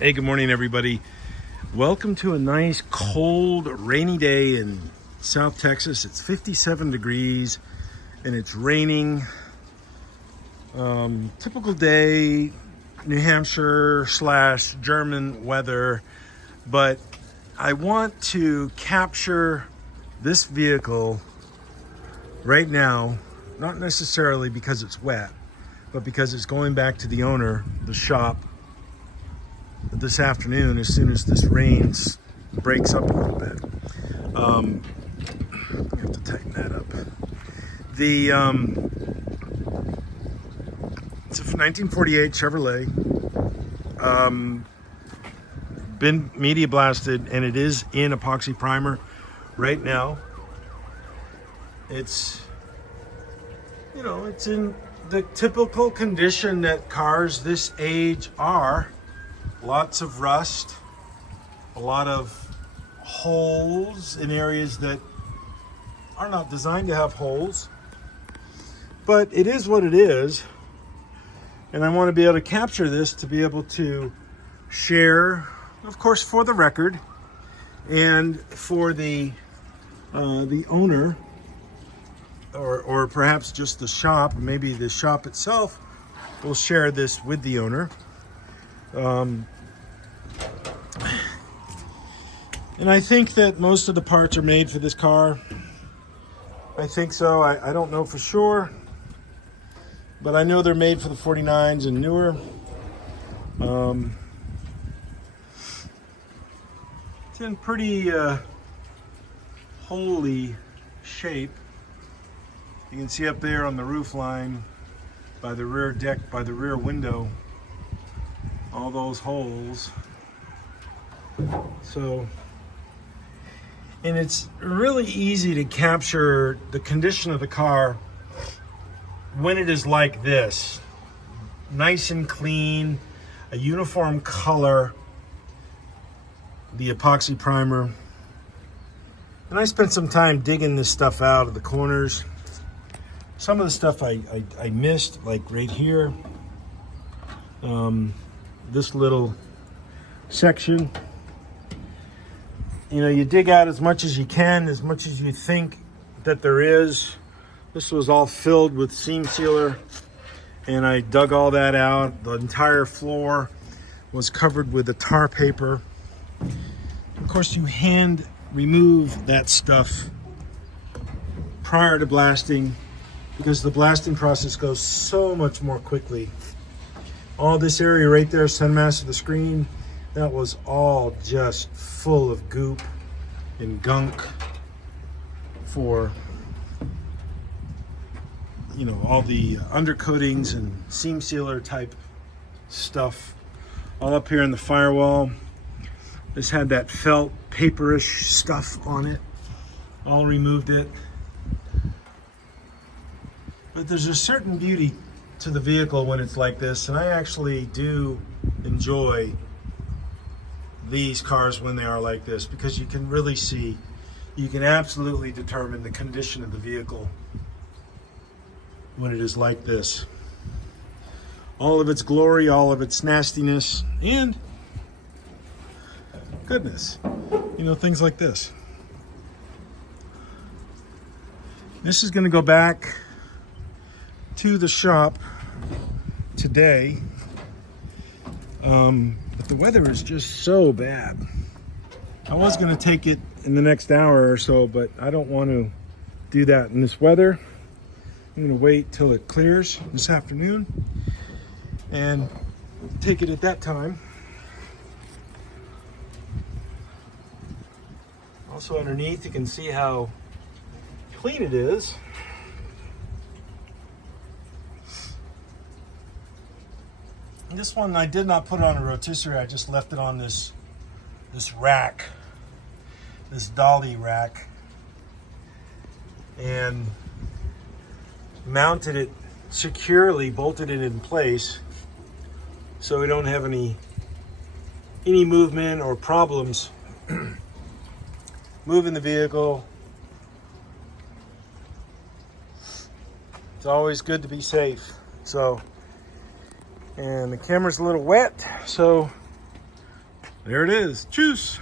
Hey, good morning, everybody. Welcome to a nice, cold, rainy day in South Texas. It's 57 degrees and it's raining. Typical day, New Hampshire / German weather. But I want to capture this vehicle right now, not necessarily because it's wet, but because it's going back to the owner, the shop, this afternoon as soon as this rain breaks up a little bit. I have to tighten that up. It's a 1948 Chevrolet, been media blasted, and it is in epoxy primer right now. It's in the typical condition that cars this age are. Lots of rust, a lot of holes in areas that are not designed to have holes, but it is what it is. And I want to be able to capture this to be able to share, of course, for the record and for the owner, or perhaps just the shop. Maybe the shop itself will share this with the owner. And I think that most of the parts are made for this car. I think so. I don't know for sure, but I know they're made for the 49s and newer. It's in pretty holy shape. You can see up there on the roof line by the rear deck, by the rear window, all those holes. So, and it's really easy to capture the condition of the car when it is like this, nice and clean, a uniform color, the epoxy primer. And I spent some time digging this stuff out of the corners. Some of the stuff I missed, like right here, this little section. You dig out as much as you can, as much as you think that there is. This was all filled with seam sealer, and I dug all that out. The entire floor was covered with the tar paper. Of course, you hand remove that stuff prior to blasting, because the blasting process goes so much more quickly. All this area right there, center mass of the screen, that was all just full of goop and gunk for, all the undercoatings and seam sealer type stuff. All up here in the firewall, this had that felt paperish stuff on it. All removed it. But there's a certain beauty to the vehicle when it's like this, and I actually do enjoy these cars when they are like this, because you can really see, you can absolutely determine the condition of the vehicle when it is like this. All of its glory, all of its nastiness, and goodness, things like this. This is going to go back to the shop today. But the weather is just so bad. I was going to take it in the next hour or so, but I don't want to do that in this weather. I'm going to wait till it clears this afternoon and take it at that time. Also underneath, you can see how clean it is. And this one, I did not put it on a rotisserie. I just left it on this rack, this dolly rack, and mounted it securely, bolted it in place, so we don't have any movement or problems moving the vehicle. It's always good to be safe. So, and the camera's a little wet, so There it is. Tschüss.